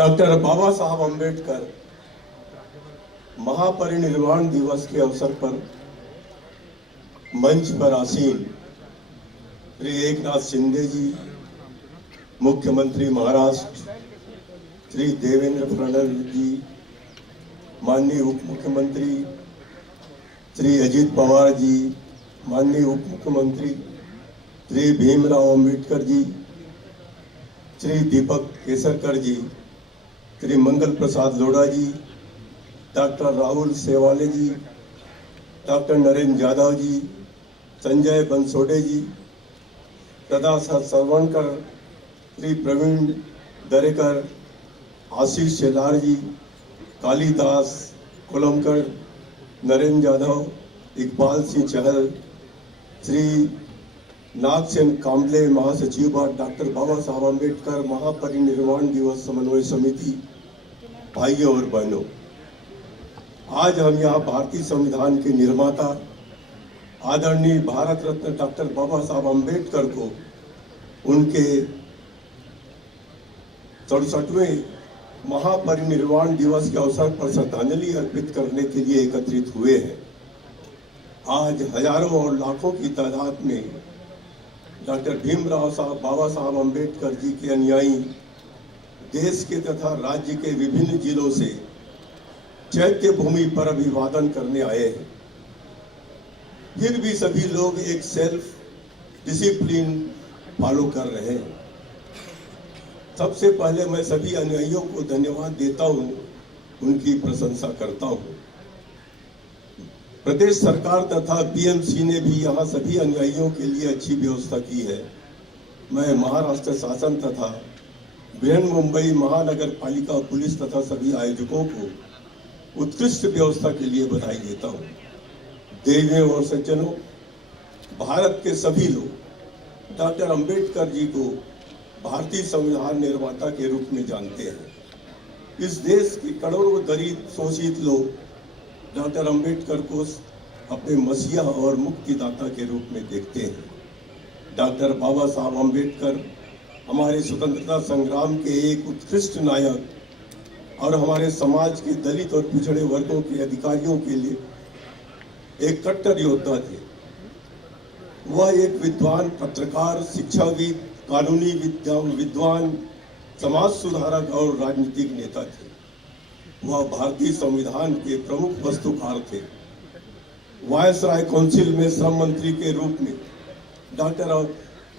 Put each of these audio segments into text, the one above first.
Doctor बाबा साहब अम्बेडकर महापरिनिर्वाण दिवस के अवसर पर मंच पर आसीन श्री एकनाथ शिंदे जी, मुख्यमंत्री महाराष्ट्र श्री देवेंद्र फडणवीस जी, माननीय उप मुख्यमंत्री श्री अजित पवार जी, माननीय उप मुख्यमंत्री श्री भीमराव अम्बेडकर जी, श्री दीपक केसरकर जी, श्री मंगल प्रसाद लोढ़ा जी, डॉक्टर राहुल सेवाले जी, डॉक्टर नरेंद्र यादव जी, संजय बंसोडे जी, सदा सरवणकर, श्री प्रवीण दरेकर, आशीष शेलार जी, कालीदास कोलमकर, नरेंद्र यादव, इकबाल सिंह चहल, श्री नागसेन कांबले, महासचिव डॉक्टर बाबा साहब अम्बेडकर महापरिनिर्वाण दिवस समन्वय समिति, भाइयों और बहनों, आज हम यहाँ भारतीय संविधान के निर्माता आदरणीय भारत रत्न डॉक्टर बाबा साहब अम्बेडकर को उनके 67वें महापरिनिर्वाण दिवस के अवसर पर श्रद्धांजलि अर्पित करने के लिए एकत्रित हुए हैं। आज हजारों और लाखों की तादाद में डॉक्टर भीमराव साहब बाबा साहब अम्बेडकर जी के अनुयायी देश के तथा राज्य के विभिन्न जिलों से चैत्य भूमि पर अभिवादन करने आए हैं। फिर भी सभी लोग एक सेल्फ डिसिप्लिन फॉलो कर रहे हैं। सबसे पहले मैं सभी अनुयायियों को धन्यवाद देता हूं, उनकी प्रशंसा करता हूं। प्रदेश सरकार तथा बीएमसी ने भी यहाँ सभी अनुयायियों के लिए अच्छी व्यवस्था की है। मैं महाराष्ट्र शासन तथा बृहन्मुंबई महानगर पालिका पुलिस तथा सभी आयोजकों को उत्कृष्ट व्यवस्था के लिए बधाई देता हूँ। देवियों और सज्जनों, भारत के सभी लोग डॉक्टर अम्बेडकर जी को भारतीय संविधान निर्माता के रूप में जानते हैं। इस देश के करोड़ों गरीब शोषित लोग डॉक्टर अम्बेडकर को अपने मसीहा और मुक्तिदाता के रूप में देखते हैं। डॉक्टर बाबा साहब अम्बेडकर हमारे स्वतंत्रता संग्राम के एक उत्कृष्ट नायक और हमारे समाज के दलित और पिछड़े वर्गों के अधिकारियों के लिए एक कट्टर योद्धा थे। वह एक विद्वान, पत्रकार, शिक्षाविद, कानूनी विद्वान, समाज सुधारक और राजनीतिक नेता थे। वह भारतीय संविधान के प्रमुख वस्तुकार थे। वायसराय काउंसिल में श्रम मंत्री के रूप में डॉक्टर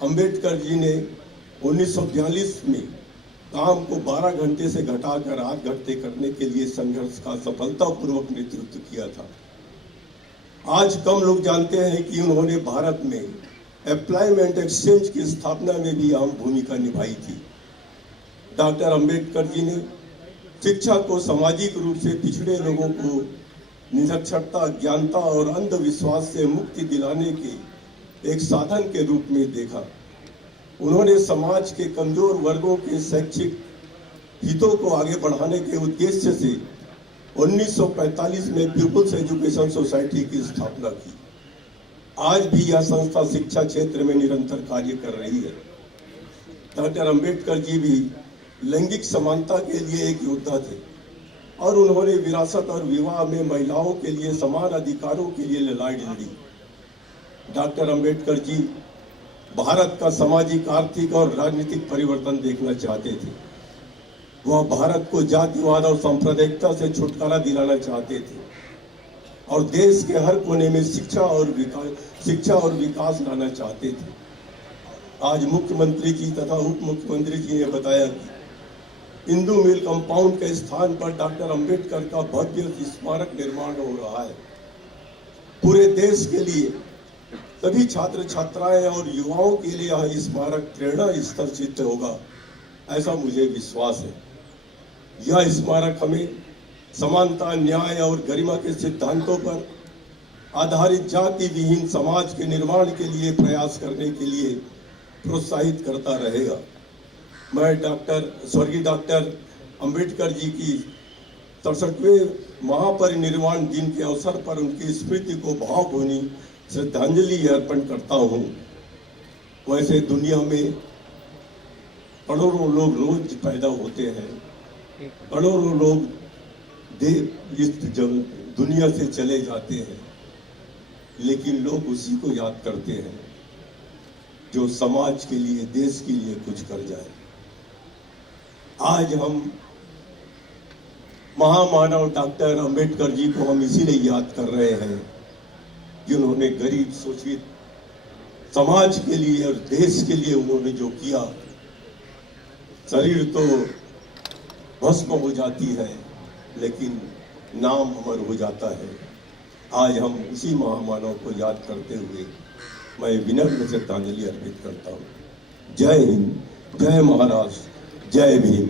अम्बेडकर जी ने 1942 में काम को 12 घंटे से घटाकर 8 घंटे करने के लिए संघर्ष का सफलतापूर्वक नेतृत्व किया था। आज कम लोग जानते हैं कि उन्होंने भारत में एम्प्लॉयमेंट एक्सचेंज की स्थापना में भी अहम भूमिका निभाई थी। डॉक्टर अम्बेडकर जी ने शिक्षा को सामाजिक रूप से पिछड़े लोगों को निरक्षरता, अज्ञानता और अंधविश्वास से मुक्ति दिलाने के एक साधन के रूप में देखा। उन्होंने समाज के कमजोर वर्गों के शैक्षिक हितों को आगे बढ़ाने के उद्देश्य से 1945 में पीपुल्स एजुकेशन सोसाइटी की स्थापना की। आज भी यह संस्था शिक्षा क्षेत्र में निरंतर कार्य कर रही है। डॉक्टर अम्बेडकर जी भी लैंगिक समानता के लिए एक योद्धा थे और उन्होंने विरासत और विवाह में महिलाओं के लिए समान अधिकारों के लिए लड़ाई लड़ी। डॉक्टर अम्बेडकर जी भारत का सामाजिक, आर्थिक और राजनीतिक परिवर्तन देखना चाहते थे। वह भारत को जातिवाद और सांप्रदायिकता से छुटकारा दिलाना चाहते थे और देश के हर कोने में शिक्षा और विकास लाना चाहते थे। आज मुख्यमंत्री जी तथा उप मुख्यमंत्री जी ने बताया कि इंदू मिल कंपाउंड के स्थान पर डॉक्टर अम्बेडकर का भव्य स्मारक निर्माण हो रहा है। पूरे देश के लिए, सभी छात्र छात्राएं और युवाओं के लिए यह स्मारक प्रेरणा स्तर सिद्ध होगा, ऐसा मुझे विश्वास है। यह स्मारक हमें समानता, न्याय और गरिमा के सिद्धांतों पर आधारित जाति विहीन समाज के निर्माण के लिए प्रयास करने के लिए प्रोत्साहित करता रहेगा। मैं स्वर्गीय डॉक्टर अम्बेडकर जी की 67वें महापरिनिर्वाण दिन के अवसर पर उनकी स्मृति को भावभीनी श्रद्धांजलि अर्पण करता हूँ। वैसे दुनिया में करोड़ों लोग रोज पैदा होते हैं, करोड़ों लोग इस दुनिया से चले जाते हैं, लेकिन लोग उसी को याद करते हैं जो समाज के लिए, देश के लिए कुछ कर जाए। आज हम महामानव डॉक्टर अंबेडकर जी को हम इसीलिए याद कर रहे हैं कि उन्होंने गरीब शोषित समाज के लिए और देश के लिए उन्होंने जो किया, शरीर तो भस्म हो जाती है लेकिन नाम अमर हो जाता है। आज हम उसी महामानव को याद करते हुए मैं विनम्र श्रद्धांजलि अर्पित करता हूँ। जय हिंद, जय महाराष्ट्र, जय भीम।